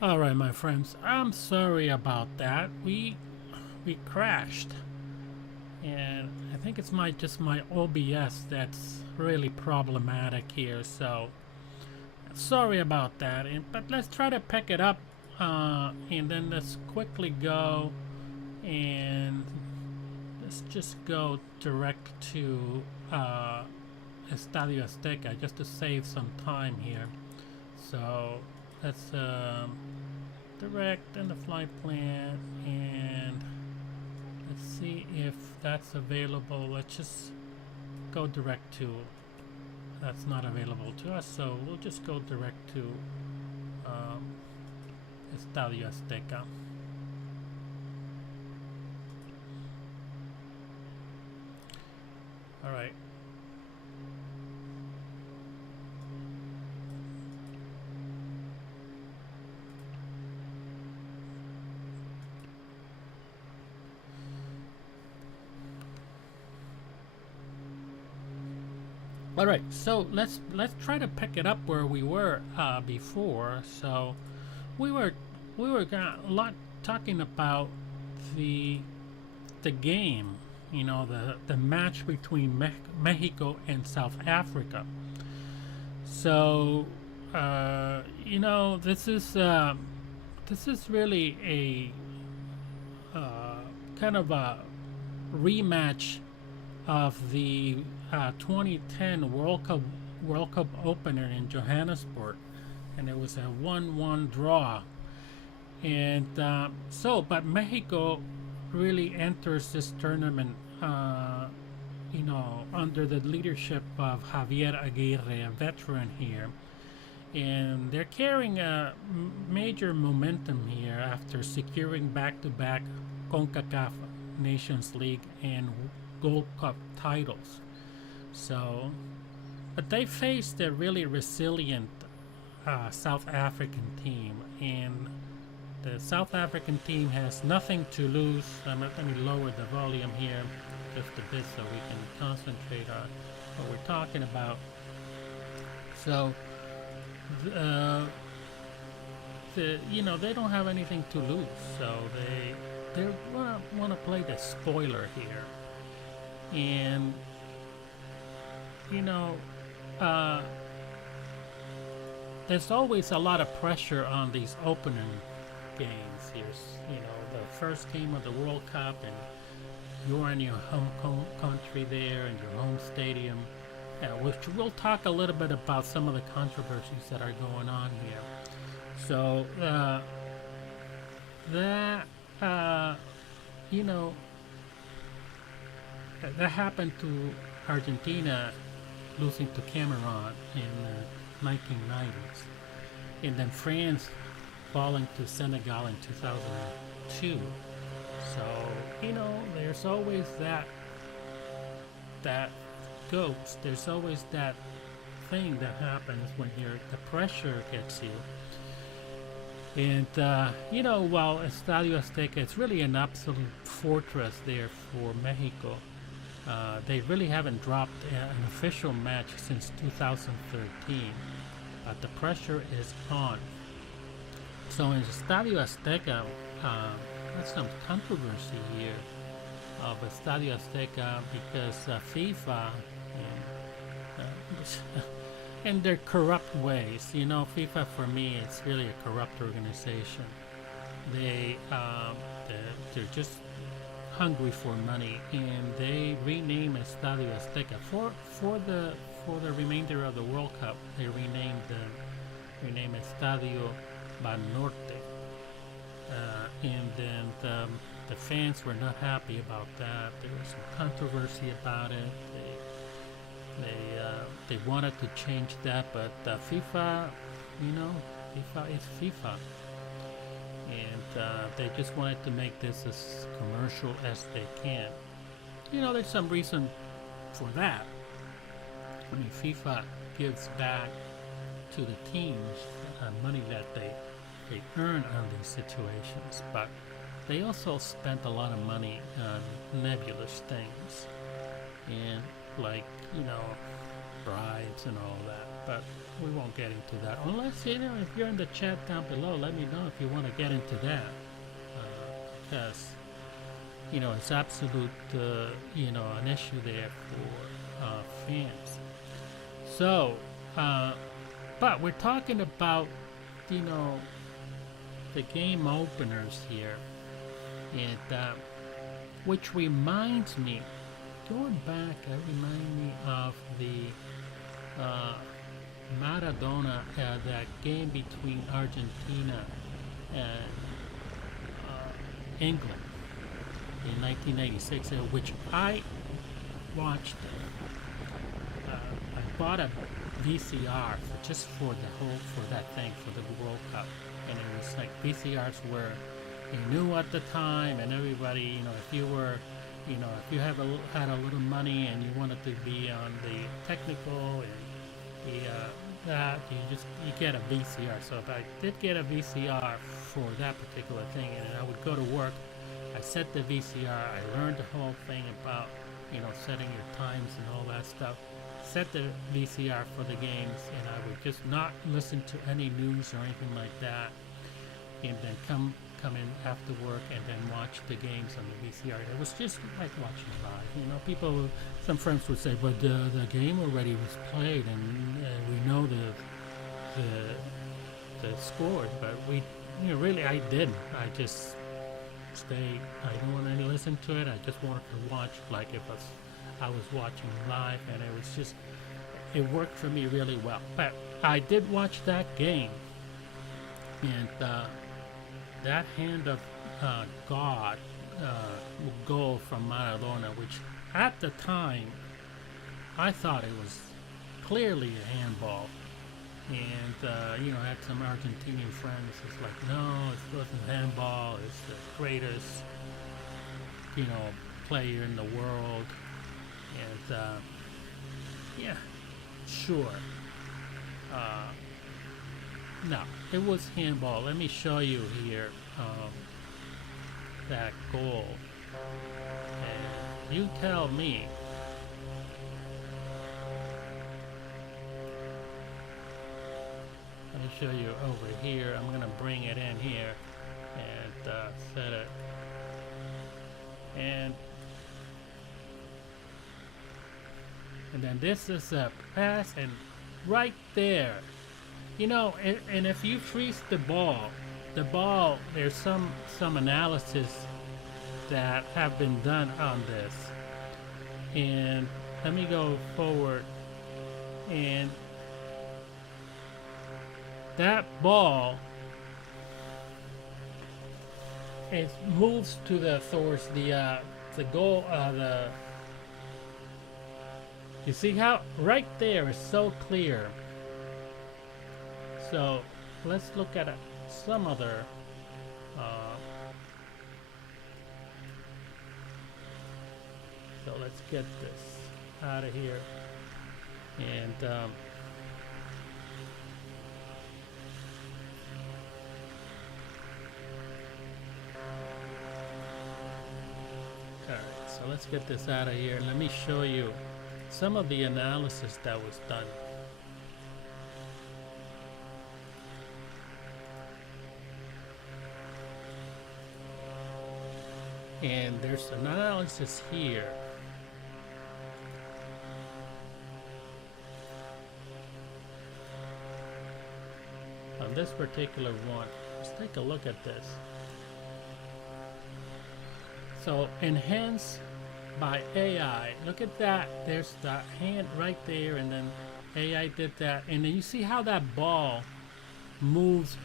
All right, my friends. I'm sorry about that. We crashed, and I think it's my OBS that's really problematic here. So sorry about that. But let's try to pick it up, and then let's quickly go and let's just go direct to Estadio Azteca just to save some time here. So let's direct and the flight plan, and let's see if that's available. Let's just go direct to, that's not available to us, so we'll just go direct to um, Estadio Azteca. All right. All right, so let's try to pick it up where we were before. So we were we were a lot talking about the the game, the match between Mexico and South Africa. So this is really uh, kind of a rematch of the 2010 World Cup opener in Johannesburg, and it was a 1-1 draw. And but Mexico really enters this tournament, under the leadership of Javier Aguirre, a veteran here, and they're carrying a major momentum here after securing back-to-back CONCACAF Nations League and Gold Cup titles. So, but they faced a really resilient South African team, and the South African team has nothing to lose. Let me lower the volume here just a bit so we can concentrate on what we're talking about. So, uh, they don't have anything to lose, so they want to play the spoiler here, and you know, uh, there's always a lot of pressure on these opening games. Here's, the first game of the World Cup, and you're in your home country there, in your home stadium, which we'll talk a little bit about some of the controversies that are going on here. So, that, uh, you know, that happened to Argentina losing to Cameroon in the 1990s, and then France falling to Senegal in 2002. So there's always that ghost. There's always that thing that happens when the pressure gets you. And while Estadio Azteca, it's really an absolute fortress there for Mexico. They really haven't dropped an official match since 2013, but the pressure is on. So in Estadio Azteca, there's some controversy here of Estadio Azteca because FIFA and, and their corrupt ways. FIFA for me, it's really a corrupt organization. They they're just hungry for money, and they rename Estadio Azteca for the remainder of the World Cup. They rename Estadio Banorte, and then the fans were not happy about that. There was some controversy about it. They wanted to change that, but FIFA, FIFA is FIFA, and they just wanted to make this as commercial as they can. There's some reason for that. I mean, FIFA gives back to the teams money that they earn on these situations, but they also spent a lot of money on nebulous things, and like bribes and all that. But we won't get into that. Unless, you know, if you're in the chat down below, let me know if you want to get into that. Because, you know, it's absolute, you know, an issue there for fans. So, but we're talking about, you know, the game openers here. And, which reminds me, going back, that reminds me of the Maradona, that game between Argentina and England in 1986, which I watched. I bought a VCR just for that thing, for the World Cup, and it was like VCRs were new at the time, and everybody, you know, if you were, you know, if you had a little money and you wanted to be on the technical and the that, you get a VCR. So if I did get a VCR for that particular thing, and I would go to work, I set the VCR, I learned the whole thing about, you know, setting your times and all that stuff. Set the VCR for the games, and I would just not listen to any news or anything like that, and then come in after work and then watch the games on the VCR. It was just like watching live. You know, people, some friends would say, but the game already was played, and we know the scores, but we, you know, really I didn't. I just stayed. I didn't want to listen to it. I just wanted to watch like if I was watching live, and it was just, it worked for me really well. But I did watch that game, and that hand of God goal from Maradona, which at the time I thought it was clearly a handball, and you know, I had some Argentinian friends. It's like, no, it wasn't handball. It's the greatest, you know, player in the world. And yeah, sure. No, it was handball. Let me show you here that goal, and you tell me. Let me show you over here. I'm gonna bring it in here and set it, and then this is a pass, and right there, you know, and if you freeze the ball, there's some analysis that have been done on this. And let me go forward, and that ball, it moves to towards the goal, you see how right there is so clear. So let's look at some other so let's get this out of here, and alright, so let's get this out of here, and let me show you some of the analysis that was done. And there's an analysis here. On this particular one, let's take a look at this. So, enhanced by AI. Look at that. There's the hand right there, and then AI did that. And then you see how that ball moves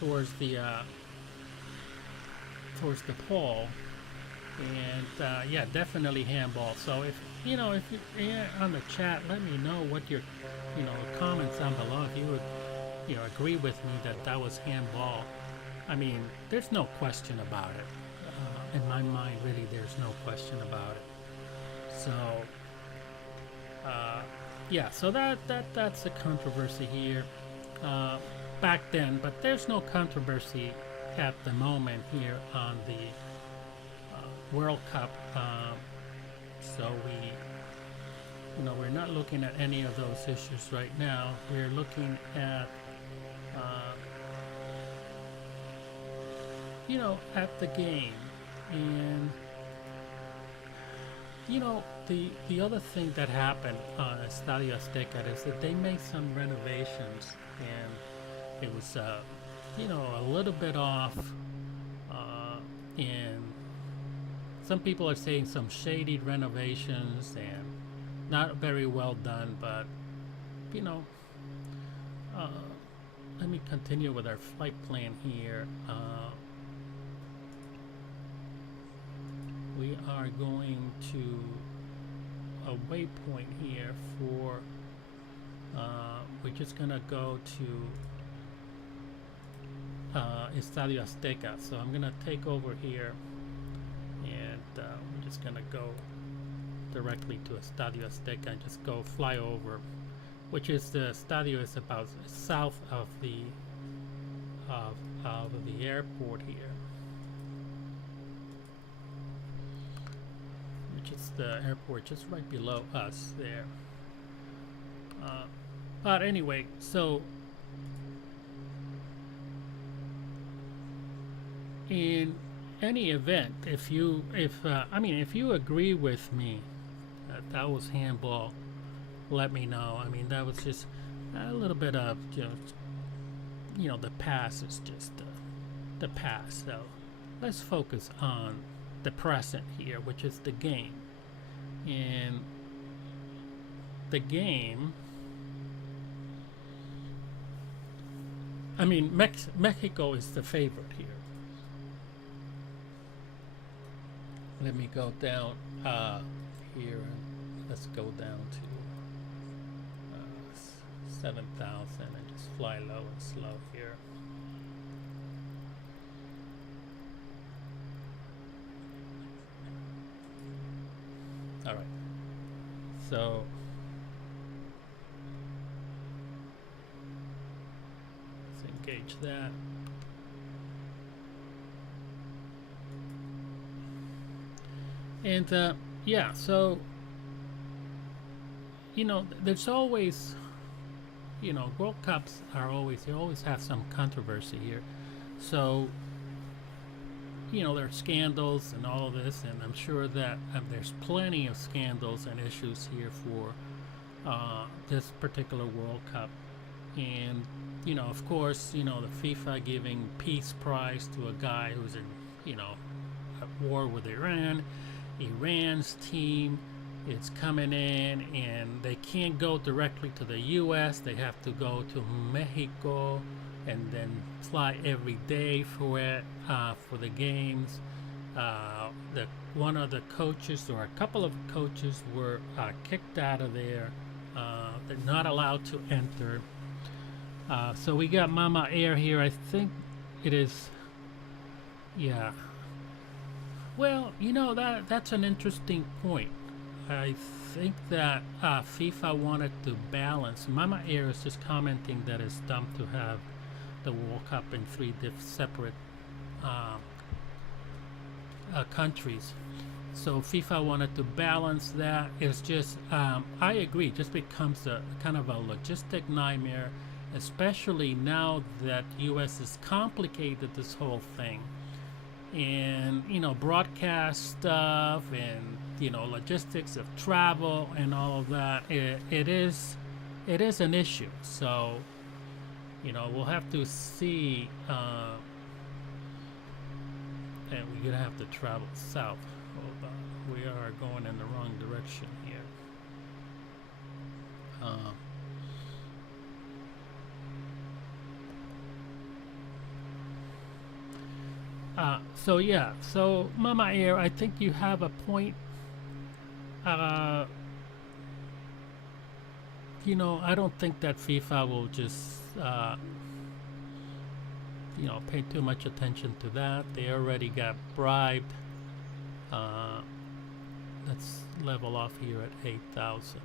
towards the pole. And yeah, definitely handball. So if you know, if you're on the chat, let me know what your, you know, comments down below. If you would, you know, agree with me that that was handball. I mean, there's no question about it. In my mind, really, there's no question about it. So yeah, so that's a controversy here back then, but there's no controversy at the moment here on the World Cup. So we're not looking at any of those issues right now. We're looking at, uh, at the game. And, the other thing that happened on Estadio Azteca is that they made some renovations, and it was, a little bit off, and some people are saying some shady renovations and not very well done, but, you know, uh, let me continue with our flight plan here. We are going to a waypoint here for, we're just gonna go to Estadio Azteca. So I'm gonna take over here, and we're just gonna go directly to Estadio Azteca and just go fly over, which is the Estadio is about south of the airport here, which is the airport just right below us there. But anyway, so in any event, if you agree with me that was handball, let me know. I mean, that was just a little bit of just, the past is just the past. So let's focus on the present here, which is the game. And the game, I mean, Mexico is the favorite here. Let me go down here, and let's go down to 7,000 and just fly low and slow here. All right, so let's engage that. And yeah, so there's always, World Cups are always, you always have some controversy here. So there's scandals and all of this, and I'm sure that there's plenty of scandals and issues here for this particular World Cup. And of course, the FIFA giving peace prize to a guy who's in at war with Iran. Iran's team is coming in, and they can't go directly to the U.S. They have to go to Mexico and then fly every day for it, for the games. One of the coaches, or a couple of coaches, were kicked out of there. They're not allowed to enter. So we got Mama Air here. I think it is, yeah. Well, that's an interesting point. I think that FIFA wanted to balance. Mama Air is just commenting that it's dumb to have the World Cup in three separate countries. So FIFA wanted to balance that. It's just, I agree, just becomes a kind of a logistic nightmare, especially now that U.S. has complicated this whole thing. And broadcast stuff, and logistics of travel and all of that, it is an issue. So we'll have to see, and we're gonna have to travel south. Hold on, we are going in the wrong direction here. So yeah, so Mama Air, I think you have a point. I don't think that FIFA will just pay too much attention to that. They already got bribed. Let's level off here at 8,000.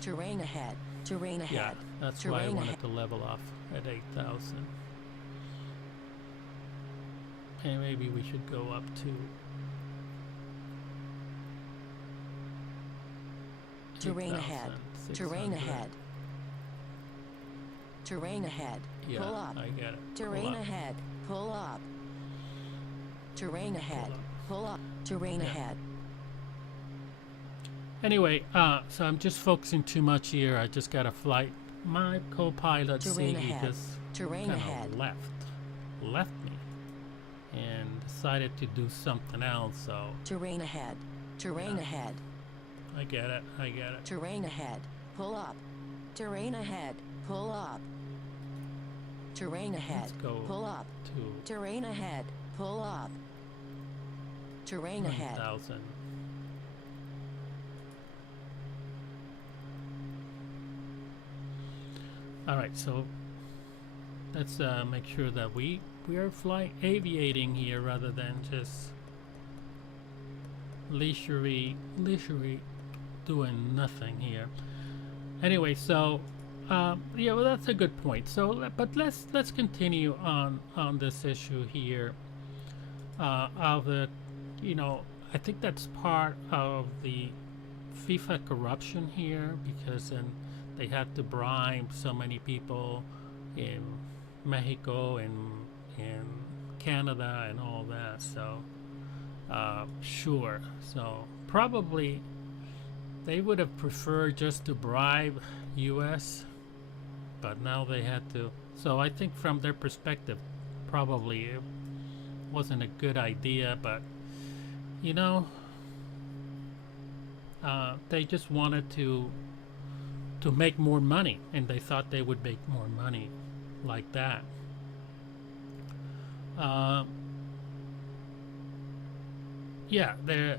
Terrain ahead. Terrain ahead. Yeah, that's why I wanted to level off at 8,000. And maybe we should go up to Terrain ahead. 8,600. Terrain ahead. Terrain ahead. Yeah, Pull up. I get it. Terrain Pull up. ahead. Pull up. Terrain ahead. up. Pull up. Terrain Yeah. ahead. Anyway, so I'm just focusing too much here. I just got a flight. My co-pilot Terrain Ziggy ahead. just Terrain kind ahead. of left me, and decided to do something else. So Terrain ahead. Terrain Yeah. ahead. I get it. I get it. Terrain ahead. Pull up. Terrain ahead. Pull up. Terrain ahead. Let's go Pull up. to Terrain ahead. Pull up. Terrain ahead. 1,000. All right, so let's make sure that we are aviating here rather than just leisurely doing nothing here. Anyway, so yeah, well, that's a good point. So, but let's continue on this issue here of the, you know, I think that's part of the FIFA corruption here, because then they had to bribe so many people in Mexico and in Canada and all that. So sure, so probably they would have preferred just to bribe US, but now they had to. So I think from their perspective, probably it wasn't a good idea, but you know, they just wanted to make more money, and they thought they would make more money like that. Yeah, they're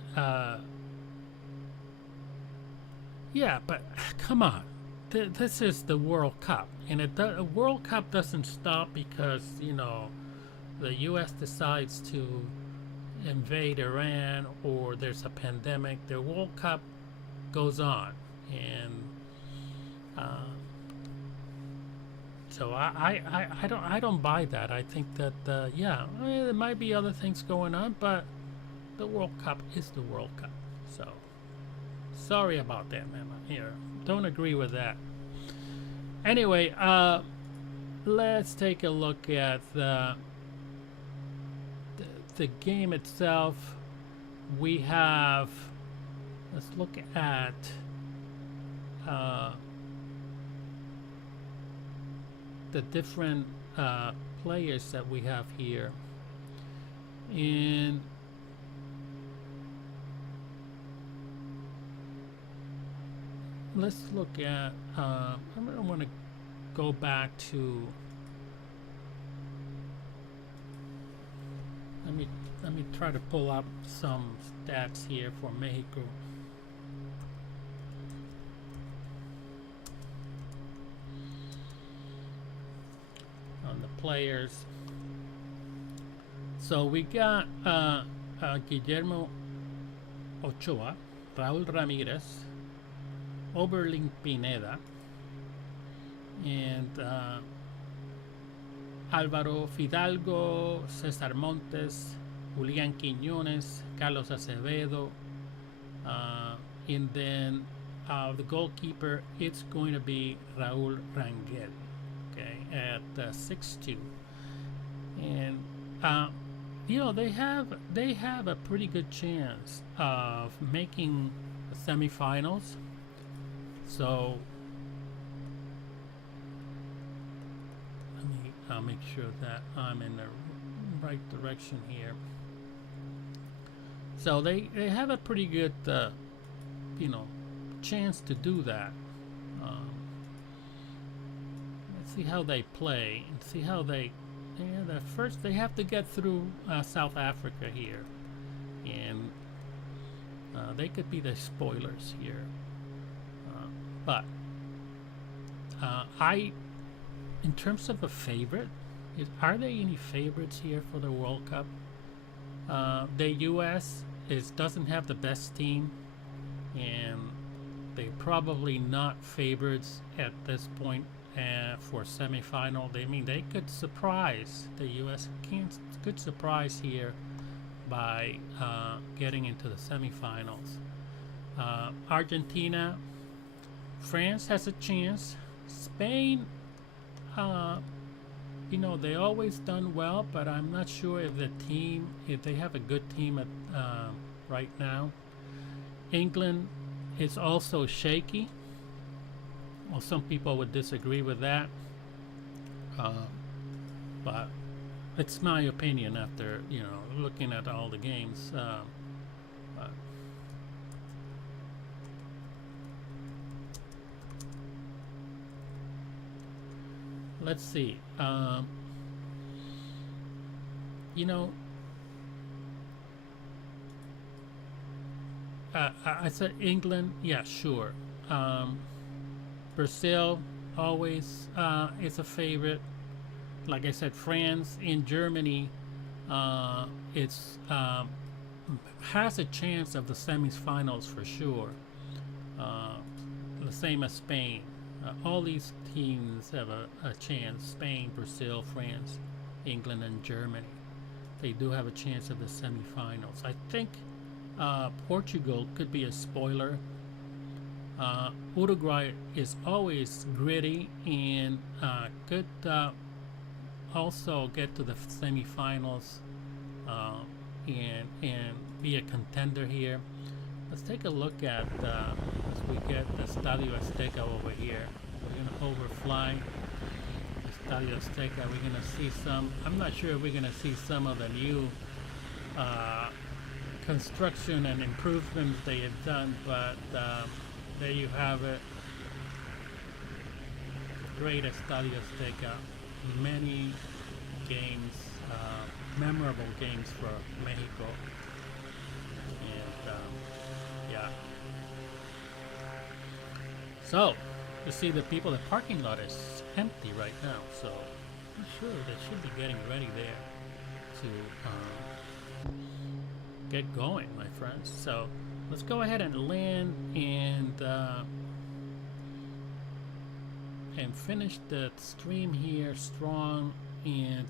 yeah, but come on, this is the World Cup, and the World Cup doesn't stop because, you know, the U.S. decides to invade Iran or there's a pandemic. The World Cup goes on, and so I don't buy that. I think that yeah, there might be other things going on, but the World Cup is the World Cup. So sorry about that, man. Here, don't agree with that. Anyway, let's take a look at the game itself. We have, let's look at the different players that we have here. And let's look at I want to go back to, let me try to pull up some stats here for Mexico. On the players. So we got Guillermo Ochoa, Raúl Ramírez, Oberlin Pineda, and Álvaro Fidalgo, César Montes, Julián Quiñones, Carlos Acevedo, and then the goalkeeper, it's going to be Raúl Rangel, okay, at 6'2", and you know, they have a pretty good chance of making the semifinals. So I'll make sure that I'm in the right direction here. So they have a pretty good you know, chance to do that. Let's see how they play and see how they. Yeah, first they have to get through South Africa here, and they could be the spoilers here. But in terms of a favorite, are there any favorites here for the World Cup? The U.S. doesn't have the best team, and they're probably not favorites at this point for semifinal. I mean, they could surprise the U.S. Could surprise here by getting into the semifinals. Argentina, France has a chance. Spain, you know, they always done well, but I'm not sure if they have a good team at right now. England is also shaky. Well, some people would disagree with that, but it's my opinion after, you know, looking at all the games. But let's see. You know, I said England. Yeah, sure. Brazil always is a favorite. Like I said, France and Germany, it's has a chance of the semifinals for sure. The same as Spain. All these teams have a chance. Spain, Brazil, France, England, and Germany. They do have a chance of the semifinals. I think Portugal could be a spoiler. Uruguay is always gritty and could also get to the semifinals and be a contender here. Let's take a look at as we get the Estadio Azteca over here. We're gonna overfly Estadio Azteca. We're gonna see some. I'm not sure if we're gonna see some of the new construction and improvements they have done, but there you have it. Great Estadio Azteca. Many games, memorable games for Mexico. And yeah. So, you see the people, the parking lot is empty right now, so I'm sure they should be getting ready there to get going, my friends. So let's go ahead and land and finish the stream here strong. And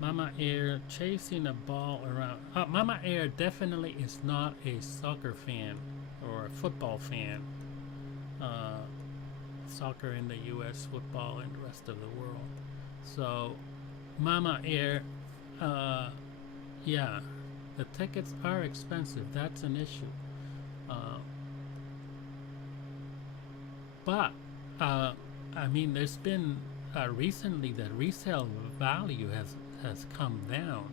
Mama Air chasing a ball around. Mama Air definitely is not a soccer fan or a football fan. Soccer in the US, football in the rest of the world. So Mama Air, yeah, the tickets are expensive. That's an issue. But I mean, there's been recently the resale value has come down.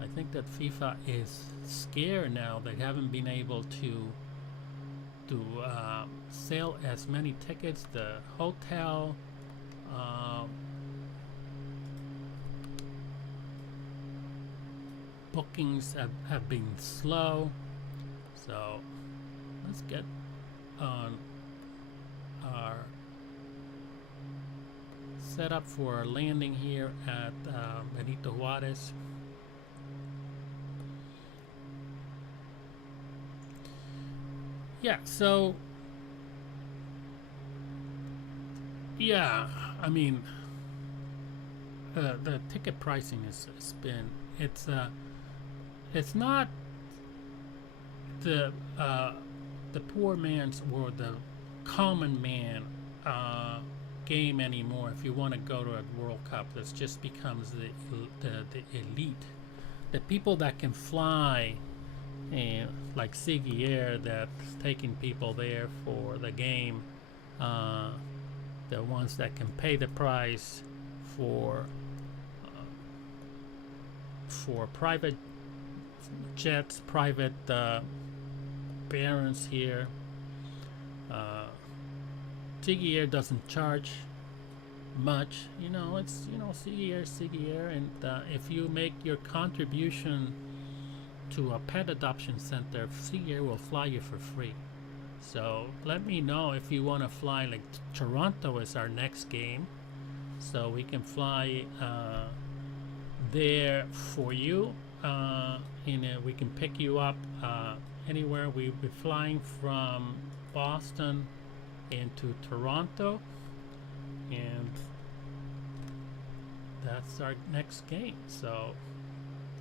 I think that FIFA is scared now. They haven't been able to sell as many tickets. The hotel bookings have been slow. So let's get on our setup for our landing here at Benito Juarez. Yeah, so yeah, I mean, the ticket pricing has been, it's not the poor man's or the common man game anymore. If you want to go to a World Cup, this just becomes the elite, the people that can fly, and like Sigi Air that's taking people there for the game, the ones that can pay the price for private jets, private barons here. Sigi Air doesn't charge much, you know. It's, you know, Sigi Air, and if you make your contribution to a pet adoption center, Sigi Air will fly you for free. So let me know if you want to fly. Like Toronto is our next game, so we can fly there for you, and we can pick you up anywhere. We'll be flying from Boston into Toronto, and that's our next game. So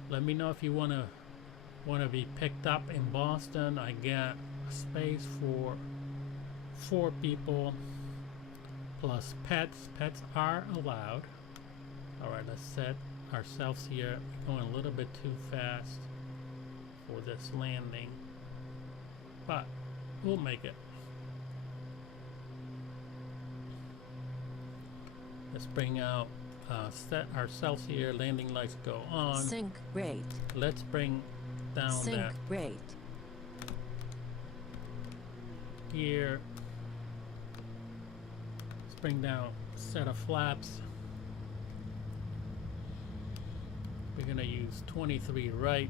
let me know if you want to be picked up in Boston. I got a space for 4 people plus pets. Pets are allowed. All right, let's set ourselves here. We're going a little bit too fast for this landing, but we'll make it. Let's bring out, set ourselves here. Landing lights go on. Sync rate. Let's bring down Sync that rate. gear. Let's bring down a set of flaps. We're gonna use 23 right.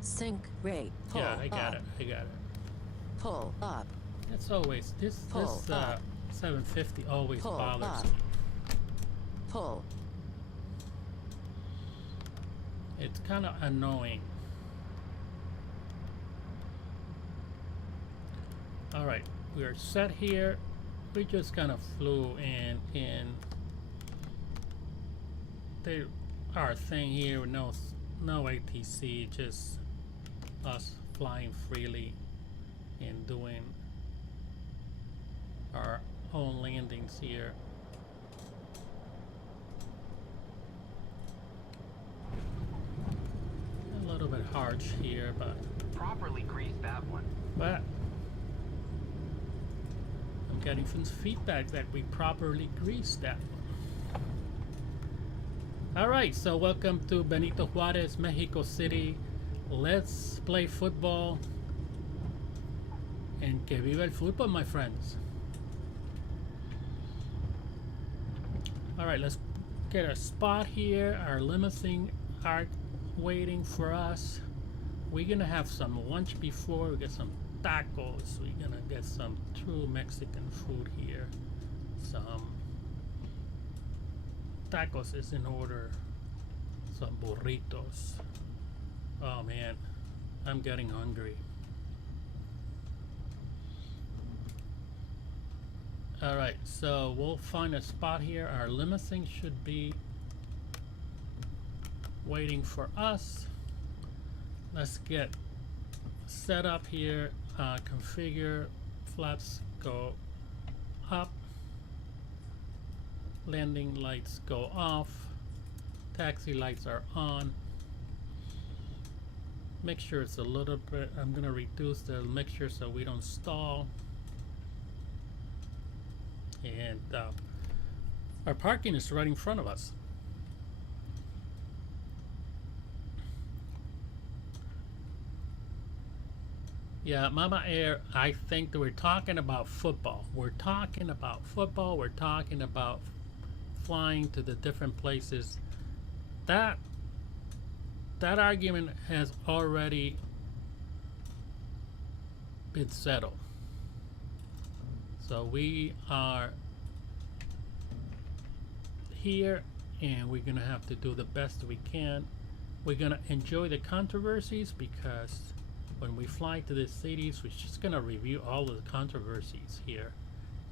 Sync rate. Pull Yeah, I got up. it. I got it. Pull up. It's always this Pull up. 750 always Pull bothers up. me. Pull. It's kind of annoying. All right, we're set here. We just kind of flew in our thing here with no ATC, just us flying freely and doing our own landings here. A little bit harsh here, but Properly grease that one. I'm getting some feedback that we properly greased that one. All right, so welcome to Benito Juarez, Mexico City. Let's play football. And que viva el fútbol, my friends. All right, let's get a spot here. Our limousine are waiting for us. We're gonna have some lunch before we get some tacos. We're gonna get some true Mexican food here. Some tacos is in order. Some burritos. Oh man, I'm getting hungry. All right, so we'll find a spot here. Our limousine should be waiting for us. Let's get set up here. Configure, flaps go up, landing lights go off, taxi lights are on. Make sure it's a little bit, I'm gonna reduce the mixture so we don't stall. And our parking is right in front of us. Yeah, Mama Air, I think that we're talking about football. We're talking about football. We're talking about flying to the different places. That argument has already been settled. So we are here and we're gonna have to do the best we can. We're gonna enjoy the controversies because when we fly to the cities, we're just gonna review all of the controversies here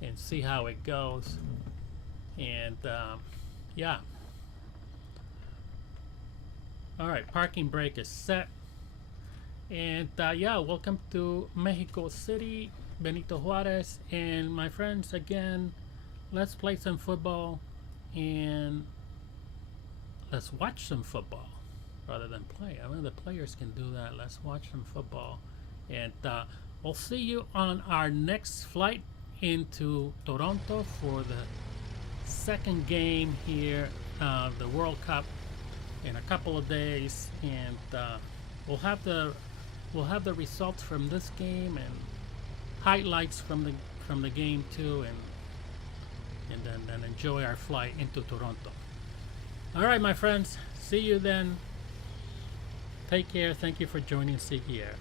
and see how it goes. And yeah. All right, parking brake is set. And yeah, welcome to Mexico City, Benito Juarez. And my friends, again, let's play some football and let's watch some football rather than play. I mean, the players can do that. Let's watch some football. And we'll see you on our next flight into Toronto for the second game here, the World Cup, in a couple of days. And we'll have the results from this game and highlights from the game too, and then enjoy our flight into Toronto. All right, my friends, see you then. Take care. Thank you for joining CGR.